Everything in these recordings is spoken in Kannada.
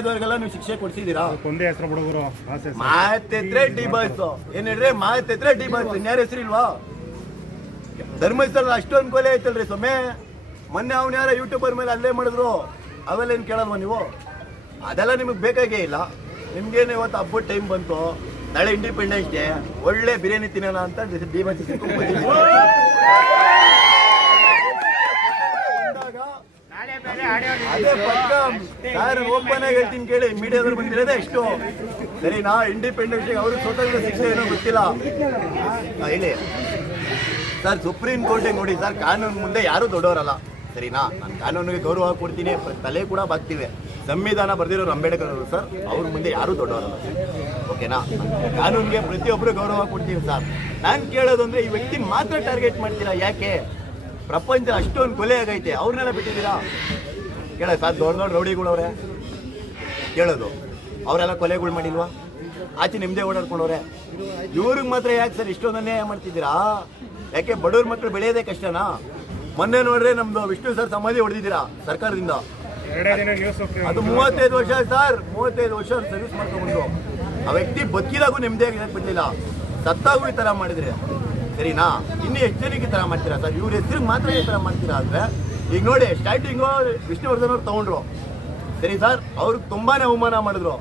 ಆದವ್ರಿಗೆಲ್ಲ ನೀವು ಶಿಕ್ಷೆ ಕೊಡ್ಸಿದ್ದೀರಾ? ಒಂದೇ ಹೆಸರು ಬಿಡುಗರು ಮಾತೆತ್ರೆ ಡಿ ಬಾಯ್ಸ್ ಏನ್ ಹೇಳ್ರಿ, ಮಾತೆತ್ರೆ ಡಿ ಬಾಯ್ಸ್. ಇನ್ಯಾರ ಹೆಸರು ಇಲ್ವಾ? ಧರ್ಮಸ್ಥಳ ಅಷ್ಟೊಂದು ಕೊಲೆ ಐತಲ್ರಿ ಸೊಮ್ಮೆ. ಮೊನ್ನೆ ಅವ್ನ ಯಾರ ಯೂಟ್ಯೂಬರ್ ಮೇಲೆ ಅಲ್ಲೇ ಮಾಡಿದ್ರು, ಅವೆಲ್ಲ ಏನ್ ಕೇಳಲ್ವಾ ನೀವು? ಅದೆಲ್ಲ ನಿಮಗೆ ಬೇಕಾಗೇ ಇಲ್ಲ. ನಿಮ್ಗೇನು ಇವತ್ತು ಹಬ್ಬದ ಟೈಮ್ ಬಂತು, ನಾಳೆ ಇಂಡಿಪೆಂಡೆನ್ಸ್ ಡೇ, ಒಳ್ಳೆ ಬಿರಿಯಾನಿ ತಿನ್ನೋಣ ಅಂತ ಡಿ ಬಾಯ್ಸ್ ಅದೇ ಪಕ್ಕ ಯಾರು ಓಪನ್ ಆಗಿ ಹೇಳ್ತೀನಿ ಕೇಳಿ, ಮೀಡಿಯಾದವ್ರು ಬಂದಿರೋದೇ ಎಷ್ಟು ಸರಿನಾ? ಇಂಡಿಪೆಂಡೆನ್ಸ್ ಡೇ ಅವ್ರಿಗೆ ಸ್ವತಂತ್ರ ಶಿಕ್ಷೆ ಏನೋ ಗೊತ್ತಿಲ್ಲ ಹೇಳಿ ಸರ್. ಸುಪ್ರೀಂ ಕೋರ್ಟಿಗೆ ನೋಡಿ ಸರ್, ಕಾನೂನು ಮುಂದೆ ಯಾರು ದೊಡ್ಡವರಲ್ಲ ಸರಿನಾ? ನಾನು ಕಾನೂನಿಗೆ ಗೌರವ ಕೊಡ್ತೀನಿ, ತಲೆ ಕೂಡ ಬಾಗ್ತೀವಿ. ಸಂವಿಧಾನ ಬರೆದಿರೋರು ಅಂಬೇಡ್ಕರ್ ಅವರು ಸರ್, ಅವ್ರ ಮುಂದೆ ಯಾರು ದೊಡ್ಡವರಲ್ಲ ಓಕೆನಾ? ಕಾನೂನಿಗೆ ಪ್ರತಿಯೊಬ್ಬರು ಗೌರವ ಕೊಡ್ತೀವಿ ಸರ್. ನಾನು ಕೇಳೋದು ಅಂದ್ರೆ, ಈ ವ್ಯಕ್ತಿ ಮಾತ್ರ ಟಾರ್ಗೆಟ್ ಮಾಡ್ತೀರಾ ಯಾಕೆ? ಪ್ರಪಂಚ ಅಷ್ಟೊಂದು ಕೊಲೆ ಆಗೈತೆ, ಅವ್ರನ್ನೆಲ್ಲ ಬಿಟ್ಟಿದ್ದೀರಾ? ಕೇಳ ಸರ್, ದೊಡ್ಡ ದೊಡ್ಡ ರೌಡಿಗಳವ್ರೆ ಕೇಳೋದು, ಅವರೆಲ್ಲ ಕೊಲೆಗಳು ಮಾಡಿಲ್ವಾ? ಆಚೆ ನಿಮ್ಮದೇ ಓಡಾಡ್ಕೊಂಡವ್ರೆ. ಇವ್ರಿಗೆ ಮಾತ್ರ ಯಾಕೆ ಸರ್ ಇಷ್ಟೊಂದು ಅನ್ಯಾಯ ಮಾಡ್ತಿದ್ದೀರಾ? ಯಾಕೆ ಬಡವ್ರ ಮಕ್ಕಳು ಬೆಳೆಯೋದೇ ಕಷ್ಟನಾ? ಮೊನ್ನೆ ನೋಡ್ರೆ ನಮ್ದು ವಿಷ್ಣು ಸರ್ ಸಮಾಧಿ ಹೊಡೆದಿದ್ದೀರಾ ಸರ್ಕಾರದಿಂದ. ಅದು 35 ವರ್ಷ ಸರ್, 35 ವರ್ಷ ಸರ್ವಿಸ್ ಮಾಡ್ಕೊಂಡ್ಬಂದ್ರು. ಆ ವ್ಯಕ್ತಿ ಬದುಕಿದಾಗೂ ನೆಮ್ಮದಿ ಆಗಿ ಬಂದಿಲ್ಲ, ಸತ್ತಾಗೂ ಈ ಥರ ಮಾಡಿದ್ರೆ ಸರಿನಾ? ಇನ್ನು ಎಷ್ಟು ಜನಕ್ಕೆ ಈ ಥರ ಮಾಡ್ತೀರಾ ಸರ್? ಇವ್ರ ಹೆಸರಿಗೆ ಮಾತ್ರ ಈ ಥರ ಮಾಡ್ತೀರಾ ಅಂದರೆ, ಈಗ ನೋಡಿ ಸ್ಟಾರ್ಟಿಂಗು ವಿಷ್ಣುವರ್ಧನ್ ಅವ್ರು ತೊಗೊಂಡ್ರು ಸರಿ ಸರ್, ಅವ್ರಿಗೆ ತುಂಬಾನೇ ಅವಮಾನ ಮಾಡಿದ್ರು.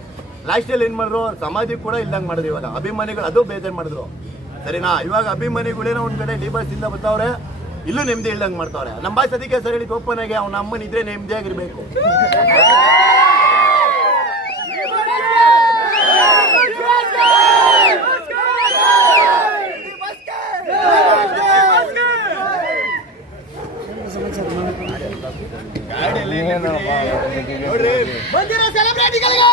ಲಾಸ್ಟಲ್ಲಿ ಏನು ಮಾಡಿದ್ರು, ಸಮಾಧಿ ಕೂಡ ಇಲ್ದಂಗೆ ಮಾಡಿದ್ರು. ಇವಾಗ ಅಭಿಮಾನಿಗಳು ಅದು ಬೇಜಾರು ಮಾಡಿದ್ರು ಸರಿನಾ? ಇವಾಗ ಅಭಿಮಾನಿಗಳೇನೋ ಒಂದ್ ಕಡೆ ಡಿ ಬಾಸ್ ಇಂದ ಬರ್ತಾವ್ರೆ, ಇಲ್ಲೂ ನೆಮ್ಮದಿ ಇಲ್ದಂಗೆ ಮಾಡ್ತಾವ್ರೆ. ನಮ್ಮ ಬಾಸ್ ಅದಕ್ಕೆ ಸರ್ ಹೇಳಿದ್ ಓಪನ್ ಆಗಿ, ಅವ್ನ ಅಮ್ಮನ ಇದ್ರೆ ನೆಮ್ಮದಿಯಾಗಿರ್ಬೇಕು. ನೋಡ್ರಿ ಬಂದಿರೋ ಸೆಲೆಬ್ರಿಟಿಗಳಿಗೆ